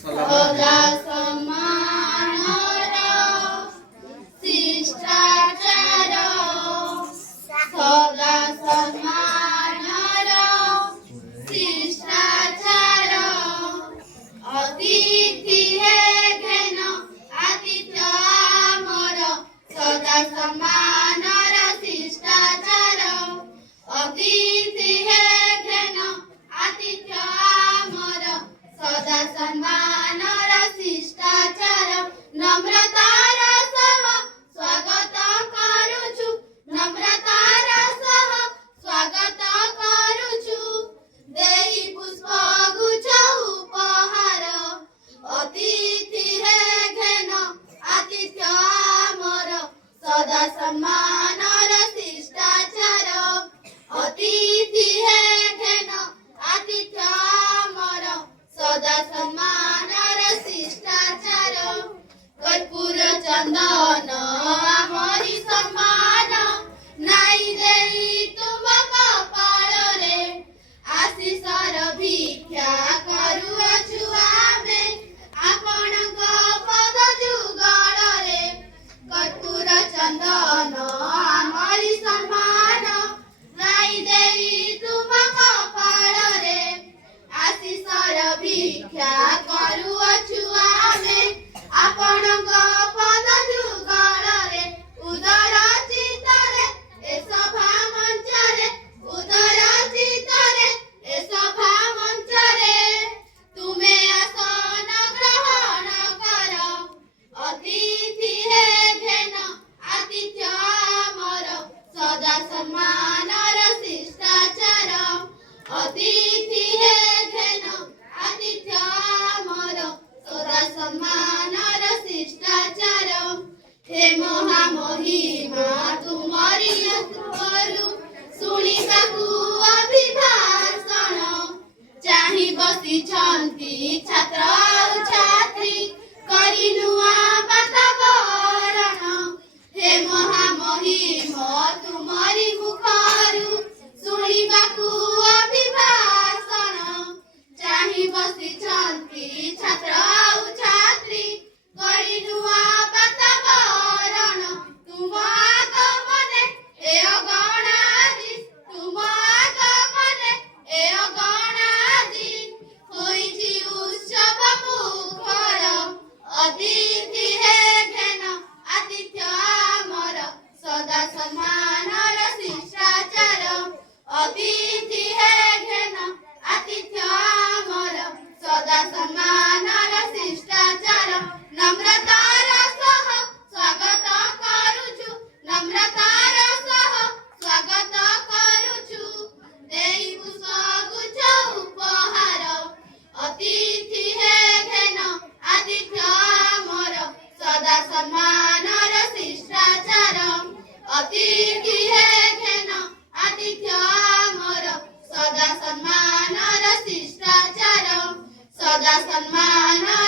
ସଦା ସମ୍ମାନର ଶିଷ୍ଟାଚାର ସଦା ସମ୍ମାନର ଶିଷ୍ଟାଚାର ଅତିଥି ହେ ଘେନ ଆତିଥ୍ୟ ଆମର ସଦା ସମ୍ମାନର ଶିଷ୍ଟାଚାର ଅତିଥି ହେ ଘେନ ଆତିଥ୍ୟ ଆମର ସଦା ସମ୍ମାନର ଶିଷ୍ଟାଚାର ନମ୍ରତାର ସହ ସ୍ୱାଗତ କରୁଛୁ ନମ୍ରତାର ସହ ସ୍ୱାଗତ କରୁଛୁ ଦେଇ ପୁଷ୍ପ ଗୁଚ୍ଛ ଉପହାର ଅତିଥି ହେ ଘେନ ଆତିଥ୍ୟ ଆମର ସଦା ସମ୍ମାନର ଶିଷ୍ଟାଚାର ଅତିଥି ହେ ଘେନ ଆତିଥ୍ୟ ଆମର ସଦା ସମ୍ମାନର ଶିଷ୍ଟାଚାର କର୍ପୂର ଚନ୍ଦନ ଆମରି ସମାନ ନାଇଁ ଦେଇ ତୁମ କପାଳରେ ଆଶିଷର ଭିକ୍ଷା କରୁଅଛୁ ଆମେ ଆପଣଙ୍କ ପଦ ଯୁଗଳରେ କର୍ପୂର ଚନ୍ଦନ ଆମରି ସମାନ ନାଇଁ ଦେଇ ତୁମ କପାଳରେ ଆଶିଷର ଭିକ୍ଷା କରୁଅଛୁ ଆମେ ଆପଣଙ୍କ ପଦ ଯୁଗଳରେ ଉଦର ଚିତ୍ତରେ ଏ ସଭା ମଞ୍ଚରେ ଉଦର ଚିତ୍ତରେ ଏ ସଭା ମଞ୍ଚରେ ତୁମେ ଆସନ ଗ୍ରହଣ କର ଅତିଥି ହେ ଘେନ ଆତିଥ୍ୟ ଆମର ସଦା ସମ୍ମାନର ଶିଷ୍ଟାଚାର ଅତିଥି ହେ ଘେନ ଆତିଥ୍ୟ ଆମର ସଦା ସମ୍ମାନର ଶିଷ୍ଟାଚାର ହେ ମହାମହିମା ତୁମରି କୃପାରୁ ଶୁଣିବାକୁ ଅଭିଭାଷଣ ଚାହିଁ ବସିଛନ୍ତି ଛାତ୍ର ଆଉ ଛାତ୍ରୀ କରି ନୂଆ ବାତାବରଣ ହେ ମହାମହିମ ତୁମରି ମୁଖରୁ ଶୁଣିବାକୁ ଅଭିଭାଷଣ ଚାହିଁ ବସିଛନ୍ତି ଛାତ୍ର ଆଉ ଛାତ୍ରୀ କରି ନୂଆ ବାତାବରଣ ତୁମ ଆଗମନେ ଏ ଅଗଣାଜି ତୁମ ଆଗମନେ ଏ ଅଗଣାଜି ହୋଇଛି ଉତ୍ସବ ମୁଖର ଅତିଥି ହେ ଘେନ ଆତିଥ୍ୟ ଆମର ସଦା ସମ୍ମାନର ଶିଷ୍ଟାଚାର ଅତିଥି ହେ ଘେନ ଆତିଥ୍ୟ ଆମର ସଦା ସମ୍ମାନର ଶିଷ୍ଟାଚାର ନମ୍ରତାର ସହ ସ୍ୱାଗତ କରୁଛୁ ନମ୍ରତାର ସହ ସ୍ୱାଗତ କରୁଛୁ ଦେଇ ପୁଷ୍ପ ଗୁଚ୍ଛ ଉପହାର ଅତିଥି ହେ ଘେନ ଆତିଥ୍ୟ ଆମର ସଦା ସମ୍ମାନର ଶିଷ୍ଟାଚାର ଅତିଥି ହେ ଘେନ ଆତିଥ୍ୟ ଆମର ସଦା ସମ୍ମାନର ଶିଷ୍ଟାଚାର ସଦା ସମ୍ମାନର